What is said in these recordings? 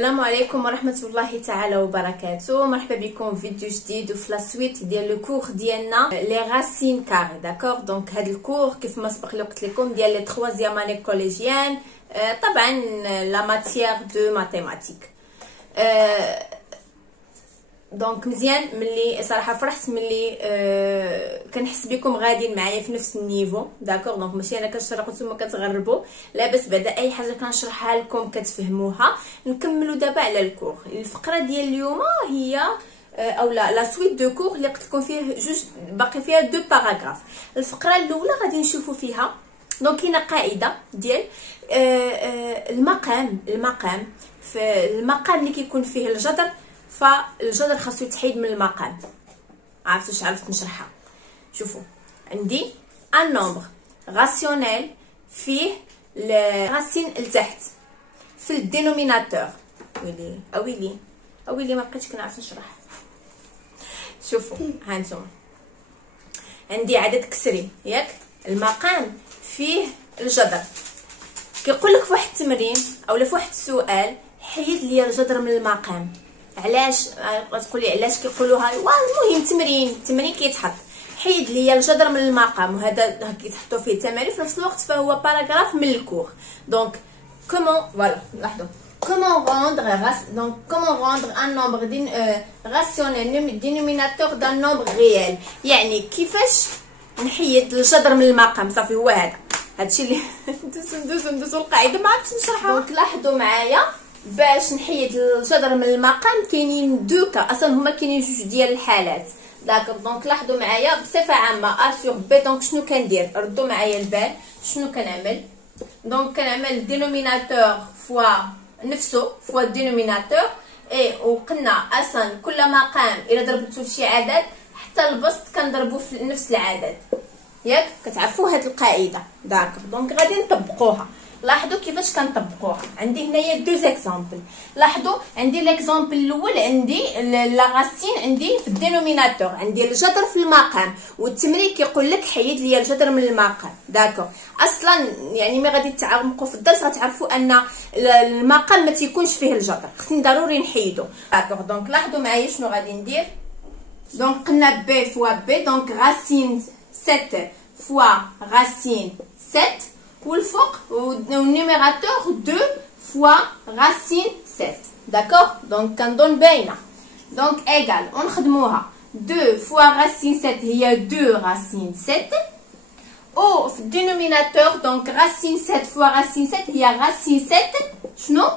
السلام عليكم ورحمه الله تعالى وبركاته. مرحبا بكم في فيديو جديد وفي لا سويت ديال لو كور ديالنا لي راسين كاري. داكوغ دونك هذا الكور كيف ما سبق لي قلت لكم ديال لي 3 اني كوليجيان، طبعا لا ماتيير دو ماتيماتيك. دونك مزيان ملي صراحه فرحت ملي كنحس بكم غاديين معايا في نفس النيفو. داكوغ دونك ماشي انا كنشرح وانتم كتغربوا، لا بس بعدا اي حاجه كنشرحها لكم كتفهموها. نكملوا دابا على الكور. الفقره ديال اليوم هي او لا سويت دو كور اللي قلت لكم فيه جوج باقي فيها 2 باراغراف. الفقره الاولى غادي نشوفوا فيها دونك كاينه قاعده ديال المقام في المقام اللي كيكون فيه الجذر، فالجذر خاصو يتحيد من المقام. عرفت نشرحها. شوفوا عندي ان نومبر راسيونيل فيه الراسين لتحت في الدينوميناتور. ويلي ما بقيتش كنعرف نشرح. شوفوا ها نتوما عندي عدد كسري ياك، المقام فيه الجذر. كيقول لك في واحد التمرين اولا في واحد السؤال حيد لي الجذر من المقام. علاش غتقولي علاش كيقولوها؟ المهم التمرين كيتحط حيد لي الجذر من المقام، وهذا كيتحطوا فيه تمارين في نفس الوقت، فهو باراغراف من الكور. دونك كومون فوالا لاحظوا comment rendre un nombre rationnel dénominateur d'un nombre réel. يعني كيفاش نحيد الجذر من المقام. صافي هو هادشي اللي ندوزو القاعده ما عرفتش نشرحها. دونك لاحظوا معايا باش نحيد الجذر من المقام كاينين دو كا، اصلا هما كاينين جوج ديال الحالات. داكوغ دونك لاحظوا معايا بصفه عامه ا سور بي. دونك شنو كندير؟ ردوا معايا البال. شنو كنعمل؟ دونك كنعمل دينوميناتور فوا نفسه فوا الدينوميناتور وقلنا اصلا كل مقام الا ضربتو في شي عدد حتى البسط كنضربو في نفس العدد، ياك كتعرفوا هاد القاعده. داكوغ دونك غادي نطبقوها. لاحظوا كيفاش كنطبقوها. عندي هنايا 2 اكزامبل. لاحظوا عندي ليكزامبل الاول، عندي لا راسين عندي في الدينوميناتور، عندي الجذر في المقام، والتمرين كيقول لك حيد لي الجذر من المقام. داكوغ اصلا يعني ملي غادي تعمقوا في الدرس غتعرفوا ان المقام ما تيكونش فيه الجذر، خصني ضروري نحيدو. داكوغ دونك لاحظوا معايا شنو غادي ندير. دونك قلنا بي فوا بي، دونك راسين 7 فوا راسين 7، والفوق والنيميراتور 2 فوا راسين 7. داكوغ دونك كنظن باينه. دونك ايغال ونخدموها 2 فوا راسين 7 هي 2 راسين 7، او في الدينوميناتور دونك راسين 7 فوا راسين 7 هي راسين 7 شنو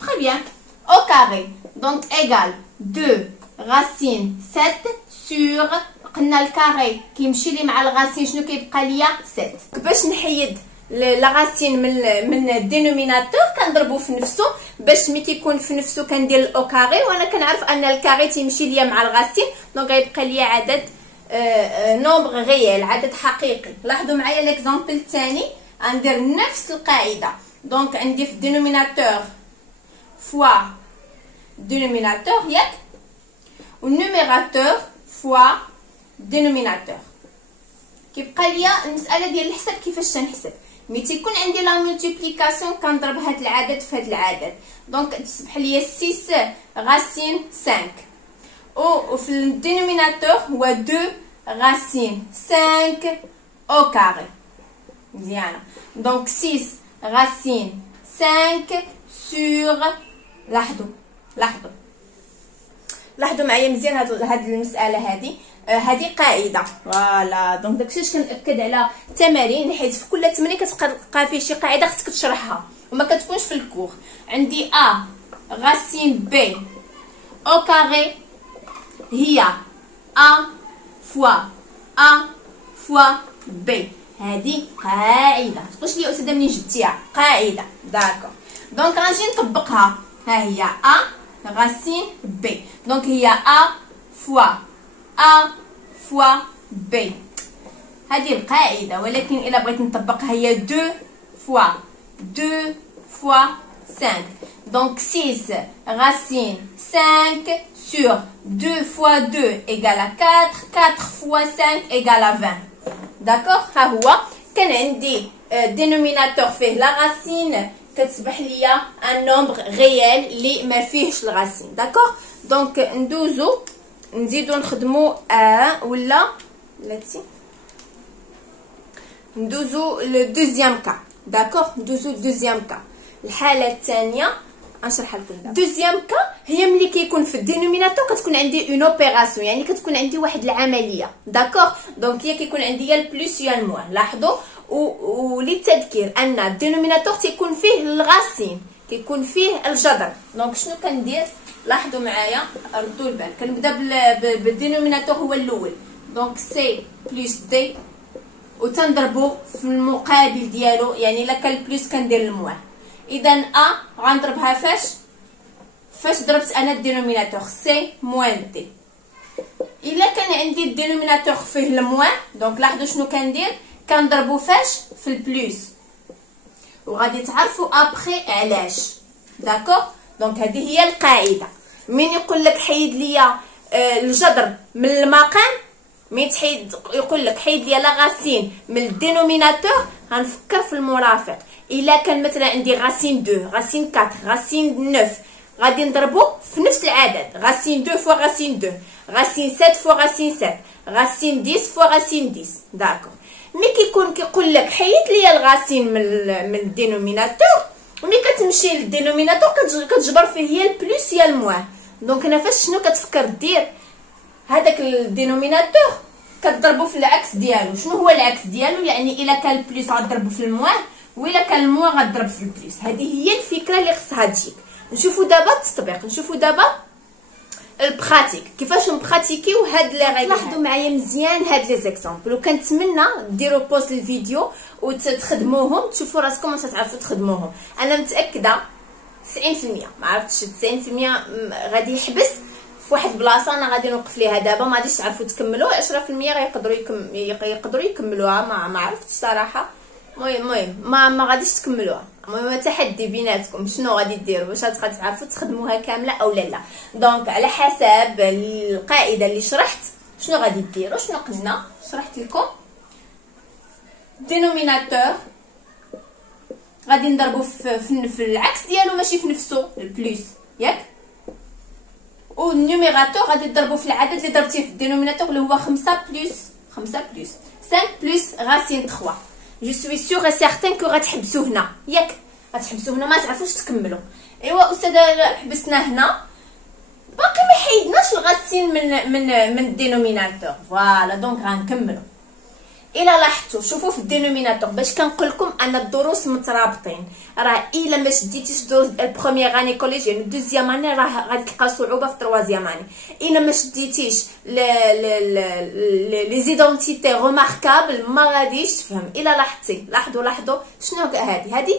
تري بيان او كاري. دونك ايغال 2 راسين 7 سور قلنا الكاري كيمشي لي مع الغاسين شنو كيبقى ليا 7. باش نحيد لا راسين من الدينوميناتور كنضربو في نفسه، باش ملي تيكون في نفسه كندير الاو كاري، وانا كنعرف ان الكاري تيمشي ليا مع الغاسين، دونك غيبقى ليا عدد نومبر ريال، عدد حقيقي. لاحظوا معايا ليكزامبل الثاني غندير نفس القاعده. دونك عندي في الدينوميناتور فوا دينوميناتور ياك، والنيميراتور فوا دينوميناتور. كيبقى ليا المساله ديال الحساب. كيفاش تنحسب؟ ملي تيكون عندي لا مولتيبليكاسيون كنضرب هاد العدد في هاد العدد، دونك تصبح ليا 6 راسين 5، او في الدينوميناتور هو 2 راسين 5 او كاري. مزيانه. دونك 6 راسين 5 سور. لاحظوا معايا مزيان هاد المساله هذه قاعده. فوالا دونك داكشي علاش كنأكد على التمارين، حيت في كل تمرين كتلقى فيه شي قاعده خصك تشرحها وما كتكونش في الكور. عندي ا راسين بي او كاري هي ا فوا بي. هذه قاعده. تقولش لي استاذه منين جبتيها؟ قاعده. داكور دونك غنجي نطبقها. ها هي ا راسين بي، دونك هي ا فوا بي. هذه القاعده، ولكن الا بغيت نطبقها هي 2 فوا 5. دونك 6 راسين 5 sur 2 fois 2 égale à 4, 4 fois 5 égale à 20. D'accord? ها هو كان عندي dénominateur فيه la racine كتصبح ليا ان نومبر غيال اللي ما فيهش الغاسين. داكوغ دونك ندوزو نزيدو نخدمو ولا بلاتي ندوزو لو دوزيام كا. داكوغ ندوزو دوزيام كا. الحاله الثانيه غنشرح لكم دابا. دوزيام كا هي ملي كيكون في الدينوميناتور كتكون عندي اون اوبيراسيون، يعني كتكون عندي واحد العمليه. داكوغ دونك هي كيكون عندي يا البلوس يا الموان. لاحظوا وللتذكير ان الدينوميناتور تيكون فيه الغاسين، كيكون فيه الجذر. دونك شنو كندير؟ لاحظوا معايا ردوا البال. كنبدا بالدينوميناتور هو الاول، دونك سي بلس دي وتنضربو في المقابل ديالو، يعني الا كان البلس كندير الموان. اذا غنضربها فاش ضربت انا الدينوميناتور سي موان دي. الا كان عندي الدينوميناتور فيه الموان دونك لاحظوا شنو كندير، كنضربو فاش في البلس، وغادي تعرفوا ابخي علاش. داكوغ دونك هذه هي القاعده. من يقول لك حيد ليا الجذر من المقام، مي تحيد يقول لك حيد ليا لا غاسين من الدينوميناتور، غنفكر في المرافق. الا كان مثلا عندي غاسين 2 غاسين 4 غاسين 9 غادي نضربو في نفس العدد، غاسين 2 فوا غاسين 2 غاسين 7 فوا غاسين 7 غاسين 10 فوا غاسين 10. داكوغ مي كيقول لك حيد ليا الغاسين من الدينوميناتور، وملي كتمشي للدينوميناتور كتجبر فيه يا البلس يا الموان. دونك هنا فاش شنو كتفكر دير؟ هذاك الدينوميناتور كتضربو في العكس ديالو. شنو هو العكس ديالو؟ يعني الا كان البلس غتضربو في الموان، وإلا كان الموان غتضرب في البلس. هذه هي الفكره اللي خصها تجيك. نشوفوا دابا التطبيق، نشوفوا دابا البراتيك كيفاش نبراتيكيو هاد لي ريغل. لاحظوا معايا مزيان هاد لي زيكزامبل، وكنتمنى ديروا بوز للفيديو وتخدموهم، تشوفوا راسكم واش تعرفوا تخدموهم. انا متاكده 90%، ما عرفتش 90% غادي يحبس في واحد البلاصه انا غادي نوقف ليها دابا، ما غاديش تعرفوا تكملوا. 10% يقدروا يكملوها، ما عرفتش صراحه. المهم ما غاديش تكملوها. المهم تحدي بيناتكم، شنو غادي ديروا؟ واش غادي تعرفوا تخدموها كامله او لا؟ دونك على حسب القاعده اللي شرحت شنو غادي ديروا. شنو قلنا؟ شرحت لكم دينوميناتور غادي نضربو في العكس ديالو، ماشي في نفسه البلس ياك، والنيميراتور غادي تضربو في العدد اللي ضربتيه في الدينوميناتور اللي هو 5 بلس 5 بلس غاسين 3. جو سوي سيغ سيغتان كو غتحبسوا هنا ياك، غتحبسوا هنا ما تعرفوش تكملوا. ايوا استاذه حبسنا هنا، باقي ما حيدناش الغاسين من الدينوميناتور. فوالا دونك غنكملوا. الا لاحظتوا شوفوا في الدينوميناتور باش كنقول لكم ان الدروس مترابطين، راه الا ما شديتيش دروس البروميير اني كوليجيان الدوزيام اني راه غادي تلقى صعوبه في التروازيام اني. الا ما شديتيش لي زيدونتيتي ريماركابل ما غاديش تفهم. الا لاحظتي لاحظوا شنو هذه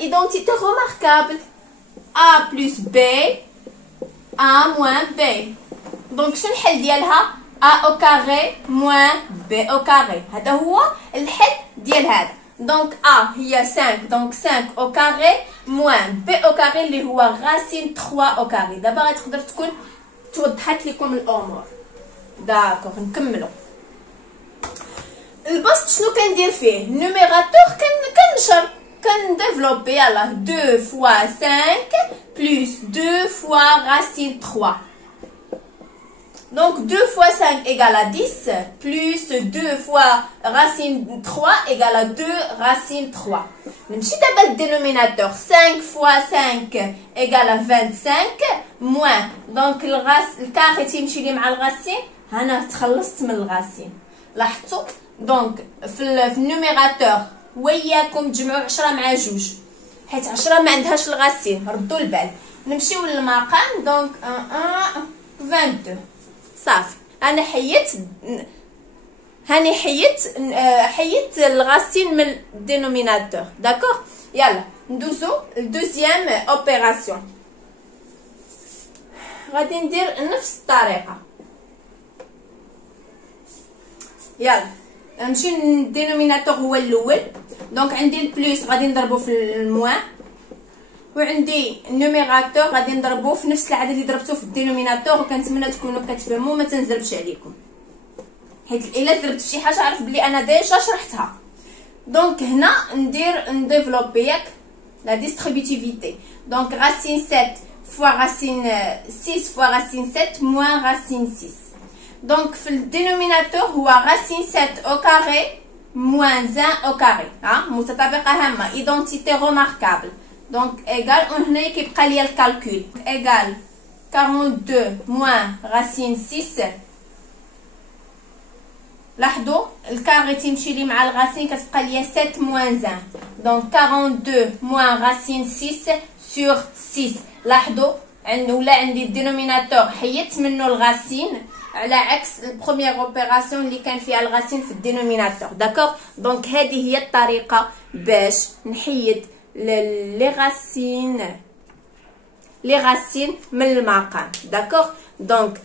ايدونتيتي ريماركابل ا بلس بي ا موان بي. دونك شنو الحل ديالها؟ a au carré moins b au carré. هذا هو الحل ديال هذا. دونك a هي 5 دونك 5 au carré moins b au carré اللي هو غاسين 3 au carré. دابا غتقدر تكون توضحت لكم الامور. داكوغ نكملوا. البسط شنو كندير فيه؟ نيميراتور كنشر كنديفلوبي. يلاه 2 فوا 5 بلس 2 فوا غاسين 3. Donc 2 fois 5 égale à 10, plus 2 fois racine 3 égale à 2 racine 3. نمشي دابا للدينوميناتور 5 fois 5 égale à 25 moins. دونك الكاري تيمشي لي مع الغاسين، هنا تخلصت من الغاسين. لاحظتوا؟ دونك في النوميراتور وياكم تجمعوا 10 مع جوج، حيت 10 ما عندهاش الغاسين. ردوا البال. نمشيو للمقام. دونك 22 صافي. انا حيدت الغاسين من الدينوميناتور. داكوغ يلا ندوزو لدوزيام اوبيراسيون. غادي ندير نفس الطريقه. يلا نمشي للدينوميناتور هو الاول. دونك عندي البلس غادي نضربو في الموان، وعندي النوميراتور غادي نضربوه في نفس العدد اللي ضربتوه في الدينوميناتور. وكنتمنى تكونوا كتفهموا ما تنزربش عليكم، حيت الا زربت شي حاجه عرف بلي انا ديجا شرحتها. دونك هنا نديفلوبي ياك la distributivité. Donc racine 7 fois racine 6 fois racine 7 moins racine 6. Donc le dénominateur هو racine 7 au carré moins 1 au carré. متطابقة هامة, identité remarquable. Donc égal, وهنا كيبقى ليا الكالكول égal 42 moins racine 6. لاحظوا الكاري تيمشي لي مع الغاسين كتبقى ليا 7 moins 1. Donc 42 moins racine 6 sur 6. لاحظوا ولا عندي الدينوميناتور حيدت منه الغاسين على عكس البروميير اوبيراسيون اللي كان فيها الغاسين في الدينوميناتور. داكوغ. دونك هذه هي الطريقه باش نحيد لي غاسين من المقام. داكوغ. دونك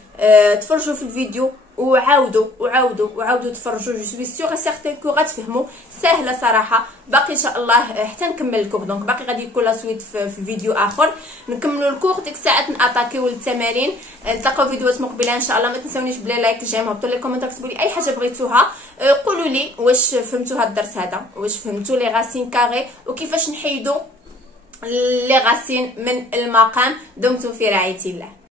تفرجوا في الفيديو وعاودوا تفرجوا. جو سوي سيغ سيغتين كو غتفهموا. سهله صراحه. باقي ان شاء الله حتى نكمل الكور. دونك باقي غادي يكون لا سويت في فيديو اخر نكملوا الكور. ديك الساعات ناتاكيو التمارين. نتلاقاو فيديوهات مقبله ان شاء الله. ما تنساونيش بلي لايك جيم هبطوا لي كومونتير كتبوا لي اي حاجه بغيتوها. قولوا لي واش فهمتوا هذا الدرس هذا, واش فهمتوا لي غاسين كاري وكيفاش نحيدوا لي غاسين من المقام. دمتم في رعايه الله.